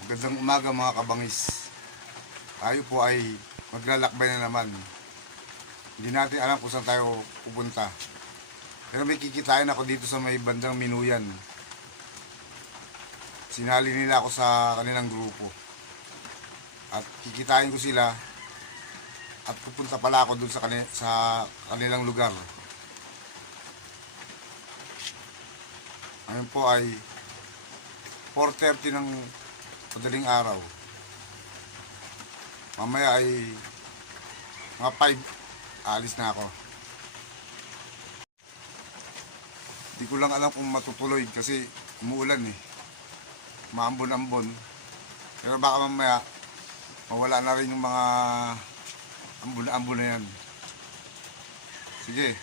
Magandang umaga mga kabangis. Tayo po ay maglalakbay na naman. Hindi natin alam kung saan tayo pupunta. Pero may kikitain ako dito sa may bandang Minuyan. Sinali nila ako sa kanilang grupo. At kikitain ko sila. At pupunta pala ako dun sa kanilang lugar. Ngayon po ay 4:30 ng madaling araw. Mamaya ay mga 5, aalis na ako. Di ko lang alam kung matutuloy kasi umuulan eh. Maambon-ambon. Pero baka mamaya mawala na rin yung mga ambon-ambon na yan. Sige.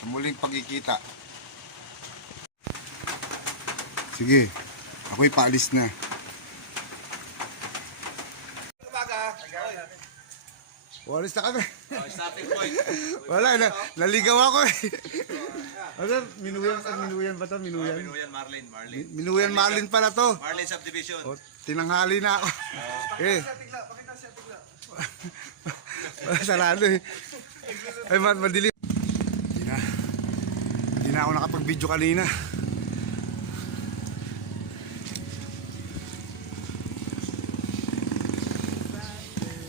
Sa muling pagkikita. Sige. Ako'y paalis na. Walis na kami. Starting point. Wala na. Naligaw ako eh. Ano? Minuyan ba ito? Minuyan? Minuyan Marlin. Minuyan Marlin pala to. Marlin subdivision. O, tinanghali na ako. Eh. Sarado eh. Ay, madilim. Hindi na ako nakapag-video kanina.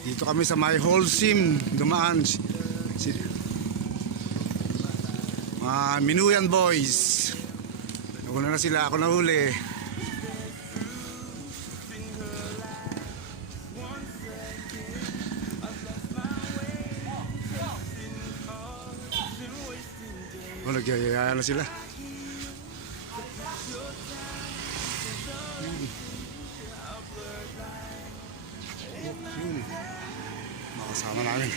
Dito kami sa may Holcim dumaan mga Minuyan boys. Nauna na sila, ako nahuli. Nagyayaya na sila. Makasama namin.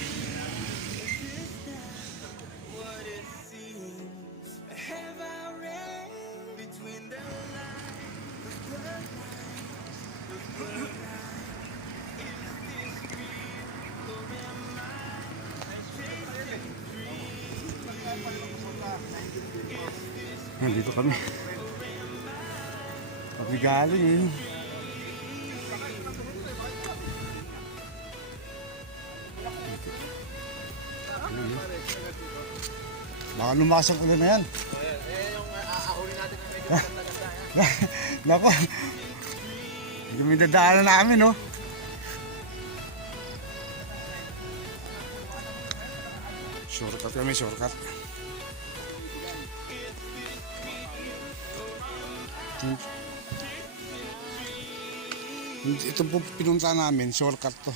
Nandito kami. Kami galing eh. Baka lumasok ulit na yan. Yung aahuli natin na medyo ganda-ganda. Nako. Yung may dadaanan namin, no? Shortcut kami, shortcut. Ito po pinunta namin, shortcut to.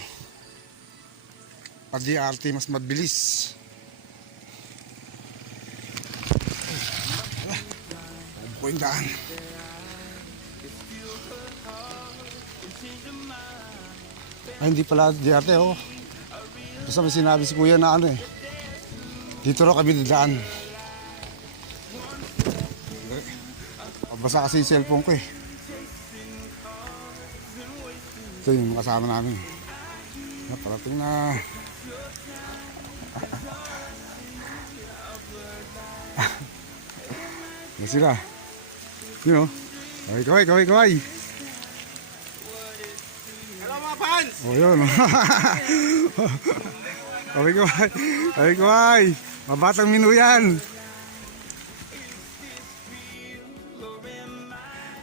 Pa-DRT mas mabilis. Po yung daan. Ay, hindi pala DRT, oh. Basta may sinabi si kuya na ano eh. Dito raw kami dadaan. Basta kasi yung cellphone ko eh. Ito yung kasama namin. Parating na. Yan sila. Yun o. Kaway. Hello mga fans! O yun. Kaway. Mabatang Minuyan.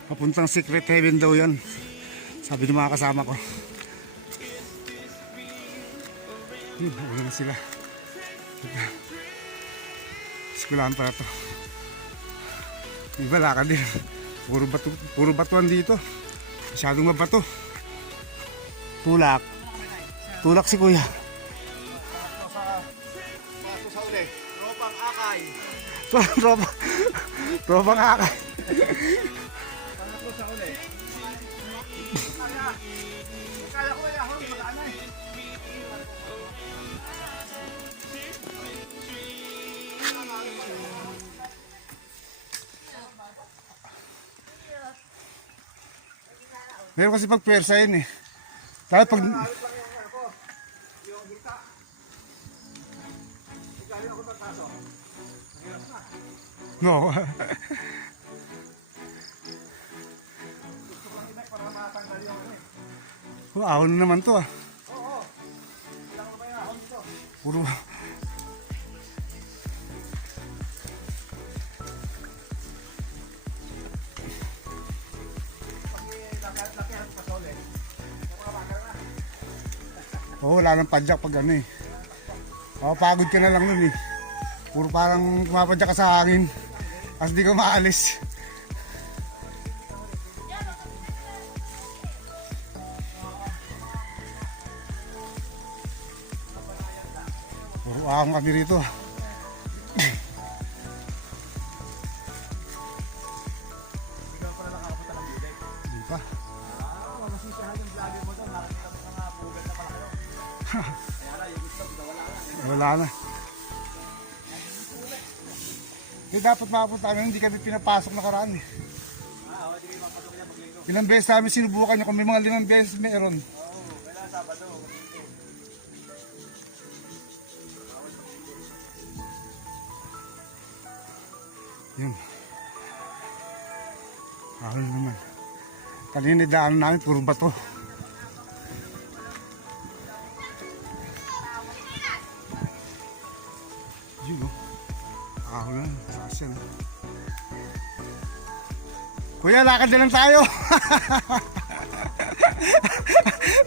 Papuntang Secret Heaven daw yan. Sabi ng mga kasama ko. Yun, wala na sila. Eskwelahan pa ito. Iba lakad din. Puro batuan dito. Masyadong mabato. Tulak si kuya. Pasok sa uli. Tropang akay. Tropang akay. Pasok sa uli. Kala ko wala akong mag-ano eh. Meron kasi pag pwersa yun eh. Dahil pag... No. Ahon na naman to ah. Puro. Oo, wala nang padyak pag ano eh. Pagod ka na lang nun eh. Puro parang pumapadyak ka sa hangin. As di ka maalis. Puro ahong kami rito. Di pa. Wala na. Eh, dapat makapunta kami, hindi kami pinapasok na karaan eh. Ilang beses namin sinubukan niya, kung may mga 5 beses meron. Yun. Ahon naman. Kanina daan namin, puro bato. Yun o. Ahon na, taas yan. Kuya, lakad na lang tayo.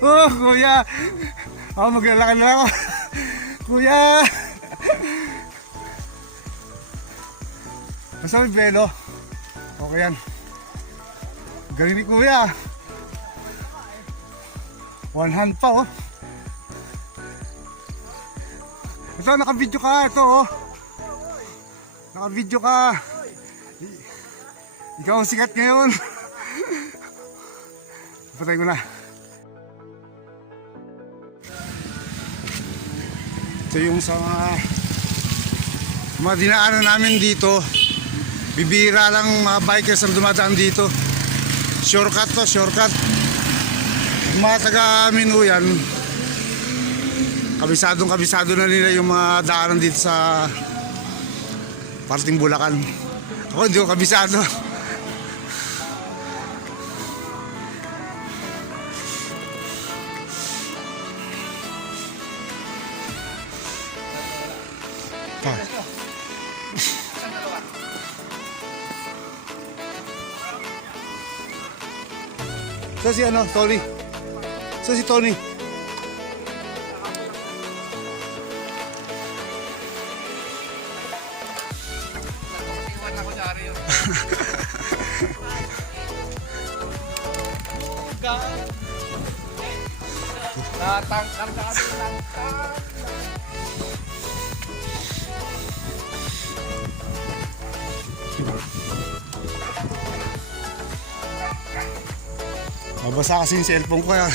Oh, kuya. Maglalakad na lang ako. Kuya. Basta may belo. Okay yan. Galing ni kuya. One hand pa oh. Ito, naka-video ka. Ito oh. Naka-video ka. Ikaw ang sikat ngayon. Patay ko na. Ito yung sa mga dinaanan namin dito. Bibira lang mga bikers ang dumadaan dito. Shortcut to, shortcut. Mga taga Minuyan, kabisado na nila yung mga daanan dito sa parting Bulacan. Ako hindi ko kabisado. So si ano, Tony? So si Tony? Iwan ako sa Aryo. Tatangkang sa kami lang. Mabasa kasi yung cellphone ko kaya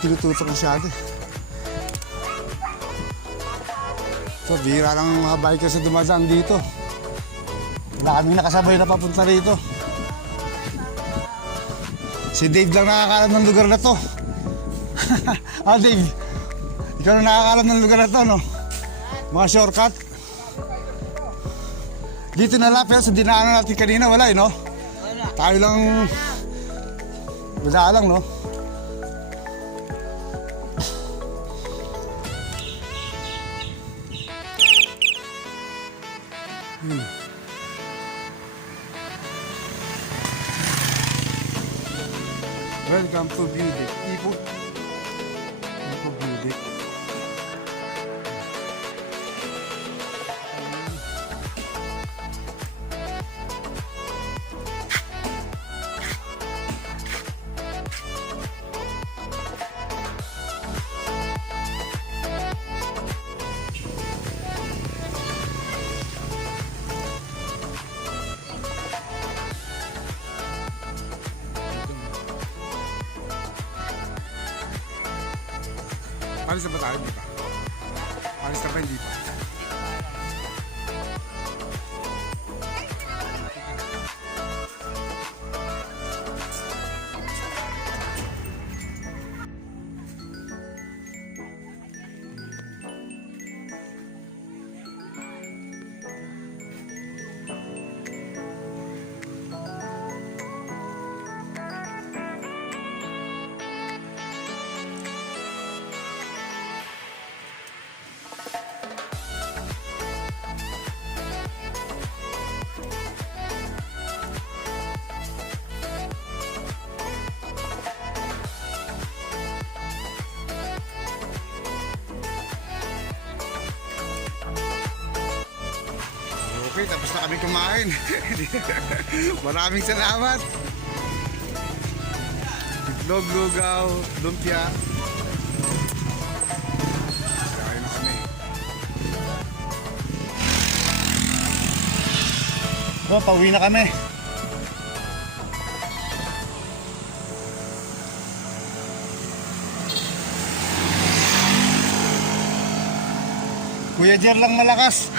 tinututok masyado. So bihira lang mga bikers na dumadaan dito. Wala kaming nakasabay na papunta rito. Si Dave lang nakakalam ng lugar na to. Ah Dave, ikaw na nakakalam ng lugar na to no? Mga shortcut. Dito na lang pero sa dinaanan natin kanina wala eh no? Tayo lang bala lang, no? Welcome to Budik. Ipo Budik. Alis na ba tayo? Di ba? Alis na ba? Hindi pa. Okay, tapos na kami kumain. Maraming salamat. Itlog, lugaw, lumpia. Kain na kami. So, pauwi na kami. Kuya Jer lang malakas.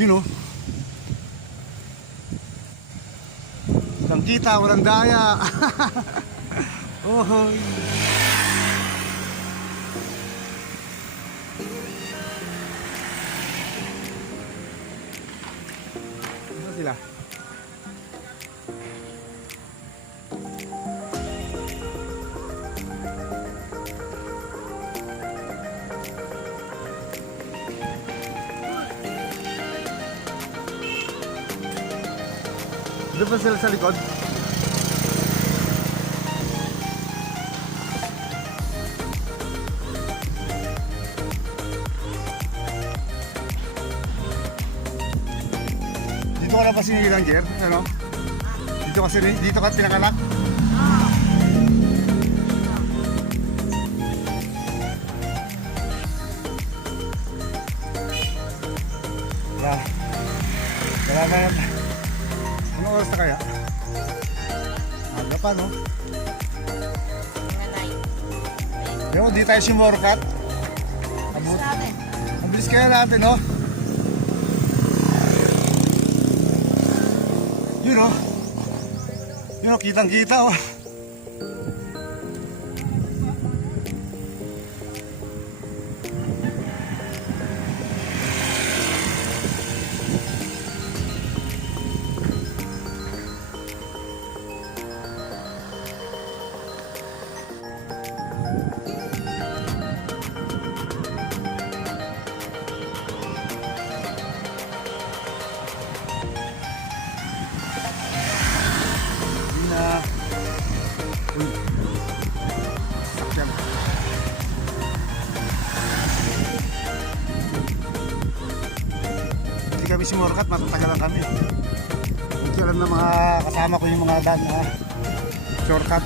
You know. Walang kita, walang daya. Oh. Ano sila? Doon ba sila sa likod? Dito ka na ba sinilang, Jer? Ano? Dito ka pinakanak? Yeah. Salamat. Anong oras na kaya? Aga pa, no? Yo, di tayo simorkat. Mabilis kaya natin, no? Yun, no? Yun, no? Kitang-kita, oh. Uy. Sakyan. Hindi kami simorkat, matatagalan kami. Hindi alam na mga kasama ko yung mga daan na shortcut.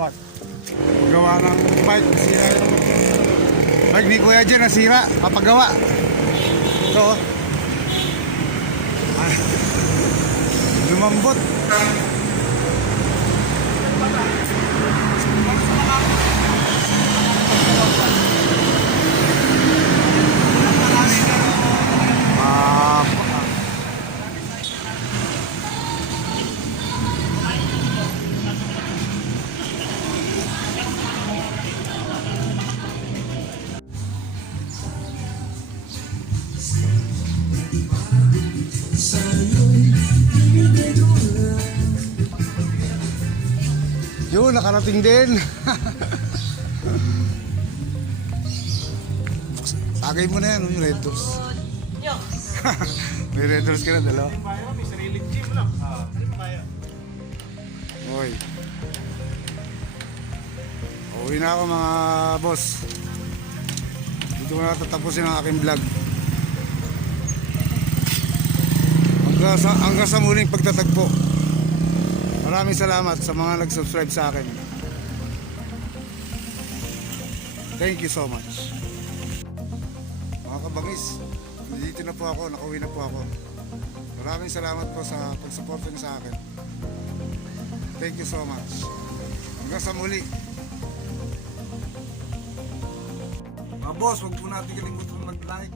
Bak, gawa ng bike, nasira yung bike ni Kuya Jer, nasira, kapagawa. Ito, lumambot. Yun, nakarating din. Tagay mo na yan, yung red doors. May red doors ka na, dalawa. May sariling gym lang. Uy. Uwi na ako mga boss. Dito ko na tatapusin ang aking vlog. Hanggang sa muling pagtatagpo. Maraming salamat sa mga nag-subscribe sa akin. Thank you so much. Mga kabangis, dito na po ako, nakauwi na po ako. Maraming salamat po sa pag-support niyo sa akin. Thank you so much. Hanggang sa muli. Mga boss, huwag po natin kalimutan mag-like,